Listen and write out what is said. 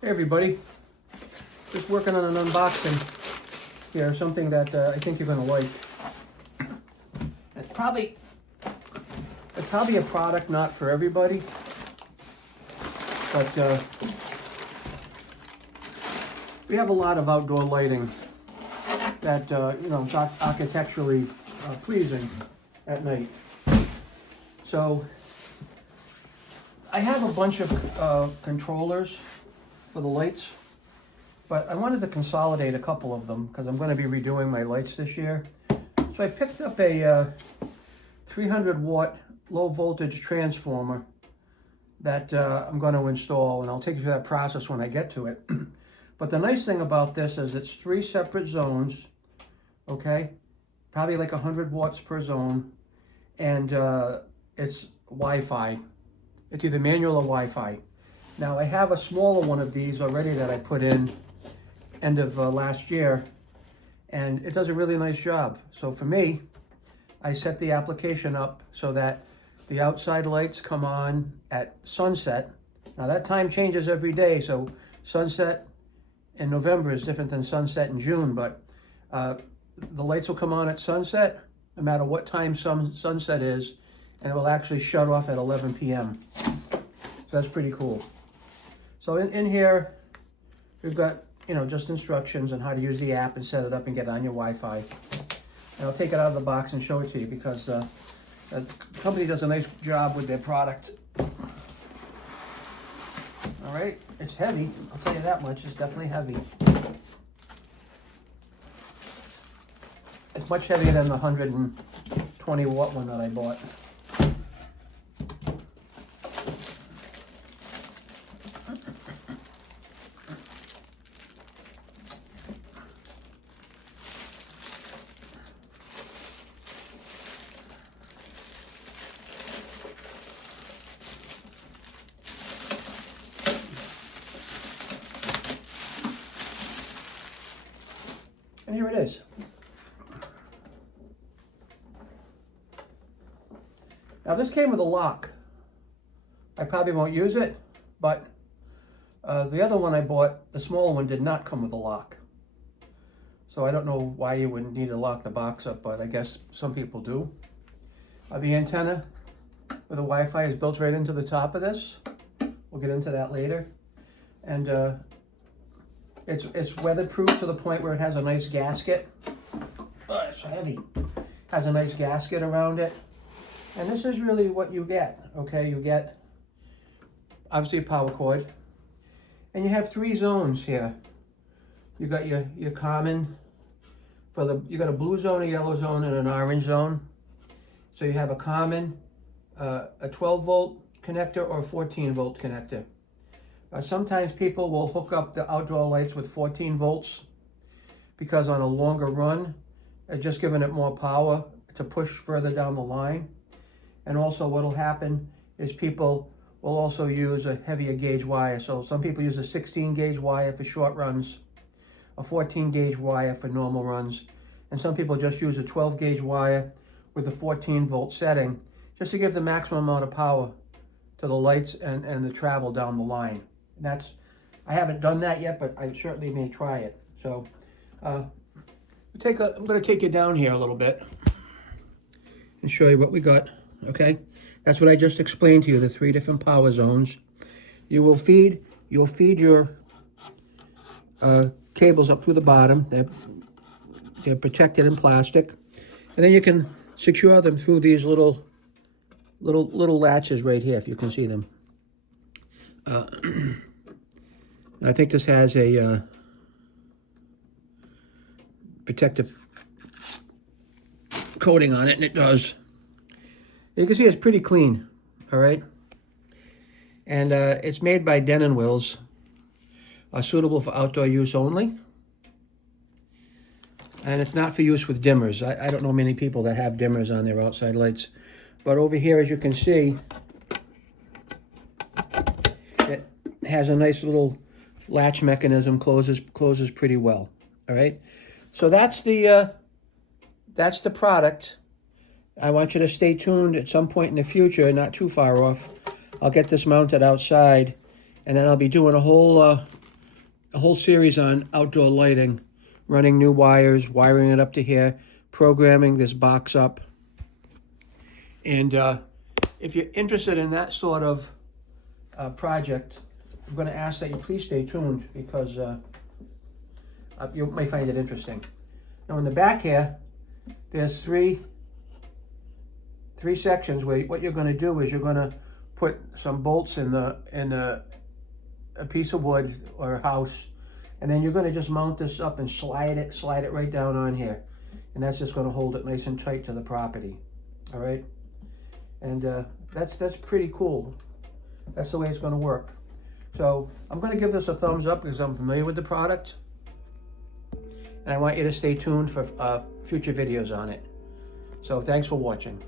Hey everybody, just working on an unboxing here, something that I think you're going to like. It's probably a product not for everybody, but we have a lot of outdoor lighting that is architecturally pleasing at night. So I have a bunch of controllers for the lights, but I wanted to consolidate a couple of them because I'm going to be redoing my lights this year. So I picked up a 300 watt low voltage transformer that I'm going to install, and I'll take you through that process when I get to it. But the nice thing about this is it's 3 separate zones, okay? Probably like 100 watts per zone, and it's Wi-Fi. It's either manual or Wi-Fi. Now I have a smaller one of these already that I put in end of last year, and it does a really nice job. So for me, I set the application up so that the outside lights come on at sunset. Now that time changes every day, so sunset in November is different than sunset in June, but the lights will come on at sunset no matter what time sunset is, and it will actually shut off at 11 p.m. So that's pretty cool. So in here, we've got, just instructions on how to use the app and set it up and get on your Wi-Fi. And I'll take it out of the box and show it to you because the company does a nice job with their product. All right, it's heavy. I'll tell you that much. It's definitely heavy. It's much heavier than the 120 watt one that I bought. And here it is. Now this came with a lock. I probably won't use it, but the other one I bought, the smaller one, did not come with a lock. So I don't know why you wouldn't need to lock the box up, but I guess some people do. The antenna for the Wi-Fi is built right into the top of this. We'll get into that later. And it's weatherproof to the point where it has a nice gasket. Oh, it's so heavy. Has a nice gasket around it. And this is really what you get, okay? You get, obviously, a power cord. And you have 3 zones here. You got your common, you got a blue zone, a yellow zone, and an orange zone. So you have a common, a 12 volt connector or a 14 volt connector. Sometimes people will hook up the outdoor lights with 14 volts because on a longer run, just giving it more power to push further down the line. And also what will happen is people will also use a heavier gauge wire. So some people use a 16 gauge wire for short runs, a 14 gauge wire for normal runs. And some people just use a 12 gauge wire with a 14 volt setting just to give the maximum amount of power to the lights and the travel down the line. And I haven't done that yet, but I certainly may try it. So I'm going to take you down here a little bit and show you what we got. Okay, that's what I just explained to you, the 3 different power zones. You'll feed your cables up through the bottom. They're protected in plastic, and then you can secure them through these little latches right here, if you can see them. I think this has a protective coating on it, and it does. You can see it's pretty clean, all right? And it's made by DEWENWILS, suitable for outdoor use only. And it's not for use with dimmers. I don't know many people that have dimmers on their outside lights. But over here, as you can see, it has a nice little latch mechanism, closes pretty well, all right? So that's the product. I want you to stay tuned. At some point in the future, not too far off, I'll get this mounted outside, and then I'll be doing a whole a whole series on outdoor lighting, running new wires, wiring it up to here, programming this box up. And if you're interested in that sort of project, I'm going to ask that you please stay tuned, because you may find it interesting. Now in the back here, there's three sections where what you're going to do is you're going to put some bolts in a piece of wood or a house, and then you're going to just mount this up and slide it right down on here, and that's just going to hold it nice and tight to the property. All right, and that's pretty cool. That's the way it's going to work. So I'm going to give this a thumbs up because I'm familiar with the product, and I want you to stay tuned for future videos on it. So thanks for watching.